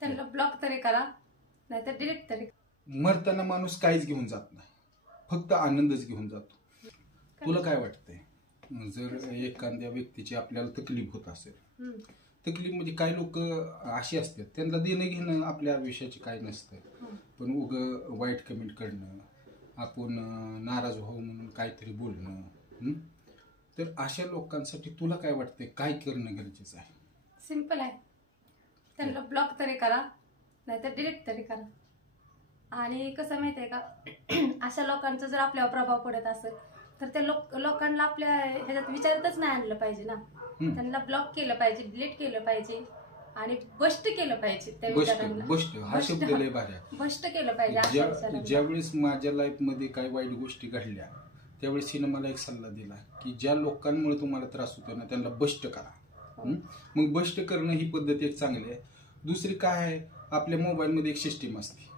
त्यांना ब्लॉक तरी करा, नाहीतर डिलीट तरी. मरताना माणूस काहीच घेऊन जात नाही, फक्त आनंदच घेऊन जातो. तुला काय वाटतंय, जर एखाद्या व्यक्तीची आपल्याला तकलीफ होत असेल, तकलीफ म्हणजे काही लोक अशी असतात त्यांना देणं घेणं आपल्या आयुष्याचे काही नसतं, पण उगं वाईट कमेंट करणं, आपण नाराज व्हावं म्हणून काहीतरी बोलणं, तर अशा लोकांसाठी तुला काय वाटतंय, काय करणं गरजेचं आहे? सिंपल आहे, त्यांना ब्लॉक तरी करा, नाहीतर डिलीट तरी करा. आणि कसं माहितीये का, अशा लोकांचा जर आपल्यावर प्रभाव पडत असेल तर त्या लोकांना आपल्या ह्याच्यात विचारतच नाही आणलं पाहिजे ना. त्यांना ब्लॉक केलं पाहिजे, डिलीट केलं पाहिजे आणि बस्ट केलं पाहिजे त्या विचारांना. बस्ट हा शब्द लय भारी आहे. बस्ट केलं पाहिजे. ज्यावेळेस माझ्या लाईफ मध्ये काही वाईट गोष्टी घडल्या त्यावेळेस तिने मला एक सल्ला दिला की ज्या लोकांमुळे तुम्हाला त्रास होतो ना त्यांना बस्ट करा. मग बस्ट करणं ही पद्धत एक चांगली आहे. दुसरी काय आहे, आपल्या मोबाईल मध्ये एक सिस्टीम असते.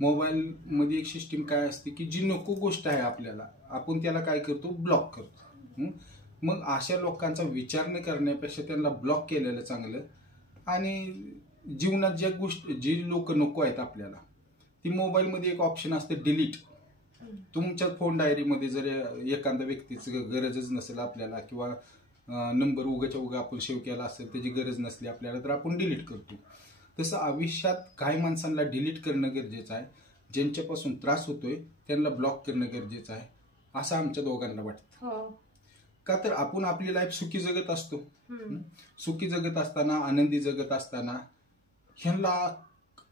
मोबाईल मध्ये एक सिस्टीम काय असते की जी नको गोष्ट आहे आपल्याला, आपण त्याला काय करतो, ब्लॉक करतो. मग अशा लोकांचा विचार न करण्यापेक्षा त्यांना ब्लॉक केलेलं चांगलं. आणि जीवनात ज्या गोष्टी, जी लोक नको आहेत आपल्याला, ती मोबाईल मध्ये एक ऑप्शन असते डिलीट. तुमच्या फोन डायरीमध्ये जर एखाद्या व्यक्तीची गरजच नसेल आपल्याला, किंवा नंबर उगाच्या उगा आपण सेव्ह केला असेल, त्याची गरज नसली आपल्याला, तर आपण डिलीट करतो. तसं आयुष्यात काही माणसांना डिलीट करणं गरजेचं आहे. ज्यांच्यापासून त्रास होतोय त्यांना ब्लॉक करणं गरजेचं आहे, असं आमच्या दोघांना वाटतं. का तर आपण आपली लाईफ सुखी जगत असतो. सुखी जगत असताना, आनंदी जगत असताना ह्यांना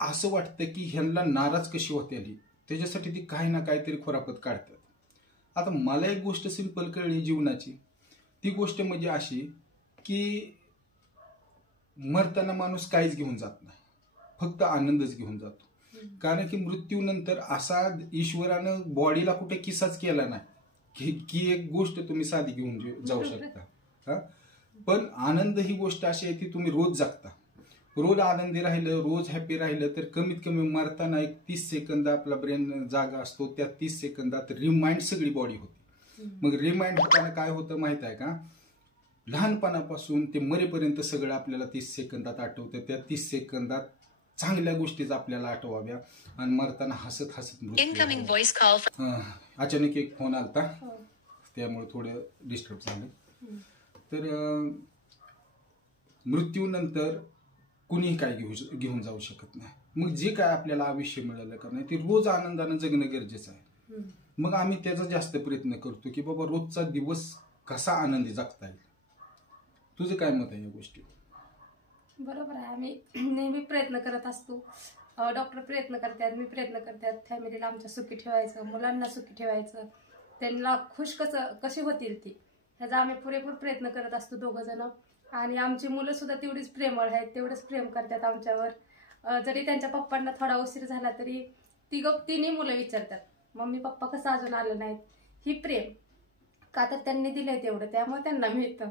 असं वाटतं की ह्यांना नाराज कशी होते आली, त्याच्यासाठी ती काही ना काहीतरी खोरापत काढतात. आता मला एक गोष्ट सिंपल कळली जीवनाची. ती गोष्ट म्हणजे अशी की मरताना माणूस काहीच घेऊन जात नाही, फक्त आनंदच घेऊन जातो. कारण की मृत्यूनंतर असा ईश्वरानं बॉडीला कुठे किस्साच केला नाही की एक गोष्ट तुम्ही साधी घेऊन जाऊ शकता. पण आनंद ही गोष्ट अशी आहे की तुम्ही रोज जगता, रोज आनंदी राहिलं, रोज हॅपी राहिलं, तर कमीत कमी मरताना एक 30 सेकंद आपला ब्रेन जागा असतो. त्या 30 सेकंदात रिमाइंड सगळी बॉडी होती. मग रिमाइंड होताना काय होतं माहित आहे का, लहानपणापासून ते मरेपर्यंत सगळं आपल्याला 30 सेकंदात आठवतं. त्या 30 सेकंदात चांगल्या गोष्टीच आपल्याला आठवाव्या आणि मरताना हसत हसत. अचानक एक फोन आलता, त्यामुळे थोडं डिस्टर्ब झालं. तर मृत्यूनंतर कुणीही काय घेऊन जाऊ शकत नाही. मग जे काय आपल्याला आयुष्य मिळालं का नाही, ते रोज आनंदानं जगणं गरजेचं आहे. मग आम्ही त्याचा जास्त प्रयत्न करतो की बाबा रोजचा दिवस कसा आनंदी जगता येईल. तुझं काय मत आहे या गोष्टी? बरोबर आहे, आम्ही नेहमी प्रयत्न करत असतो. डॉक्टर प्रयत्न करतात, मी प्रयत्न करतात, फॅमिलीला आमच्या सुखी ठेवायचं, मुलांना सुखी ठेवायचं, त्यांना खुश कशी होतील ती, ह्याचा आम्ही पुरेपूर प्रयत्न करत असतो दोघं जण. आणि आमची मुलं सुद्धा तेवढीच प्रेमळ आहेत, तेवढंच प्रेम करतात आमच्यावर. जरी त्यांच्या पप्पांना थोडा उशीर झाला तरी तिन्ही मुलं विचारतात, मम्मी पप्पा कसं अजून आलं नाहीत. ही प्रेम का तर त्यांनी दिलंय तेवढं, त्यामुळे त्यांना मिळतं,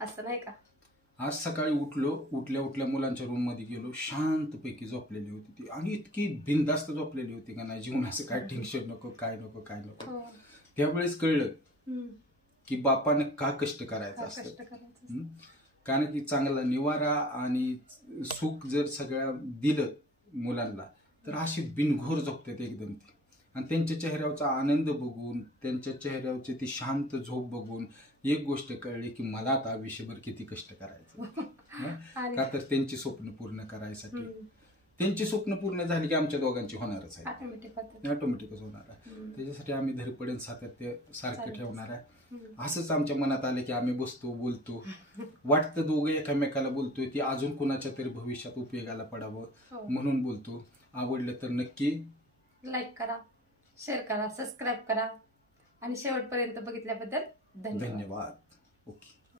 असं नाही का. आज सकाळी उठल्या मुलांच्या रूम मध्ये गेलो, शांतपैकी झोपलेली होती ती, आणि इतकी बिनधास्त झोपलेली होती का नाही, जीवनाचं काय टेन्शन नको, काय नको, काय नको. त्यावेळेस कळलं की बापाने का कष्ट करायचं असतं. कारण की चांगला निवारा आणि सुख जर सगळ्या दिलं मुलांना, तर अशी बिनघोर झोपतात एकदम ती. आणि त्यांच्या चेहऱ्यावरचा आनंद बघून, त्यांच्या चेहऱ्यावरची ती शांत झोप बघून एक गोष्ट कळली की मला आता आयुष्यभर किती कष्ट करायचं. का तर त्यांची स्वप्न पूर्ण करायसाठी. त्यांची स्वप्न पूर्ण झाली की आमच्या दोघांची होणारच आहे, ऑटोमॅटिकच होणार आहे. त्याच्यासाठी आम्ही धडपडण सातत्य सारखं ठेवणार आहे. असंच आमच्या मनात आलं की आम्ही बसतो, बोलतो, वाटतं दोघं एकामेकाला बोलतोय ती अजून कोणाच्या तरी भविष्यात उपयोगाला पडावं म्हणून बोलतो. आवडलं तर नक्की लाईक करा, शेअर करा, सबस्क्राईब करा आणि शेवटपर्यंत बघितल्याबद्दल धन्यवाद. ओके.